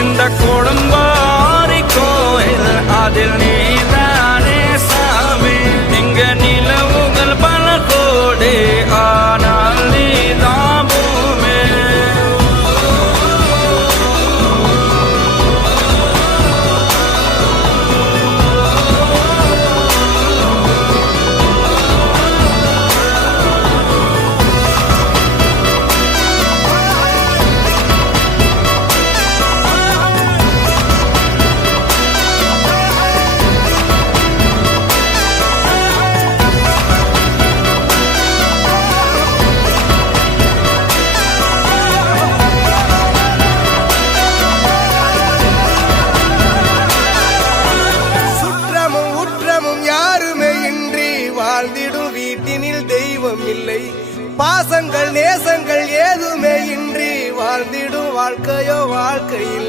இந்த கொடும்பாரி கோயில் அதில் நீதானே சாமி. இங்க நிலவுகள் பல கோடி ஆனால் நீதான் பூமி. வாழ்ந்திடும் வீட்டினில் தெய்வம் இல்லை. பாசங்கள் நேசங்கள் ஏதுமே இன்றி வாழ்ந்திடும் வாழ்க்கையோ வாழ்க்கையில்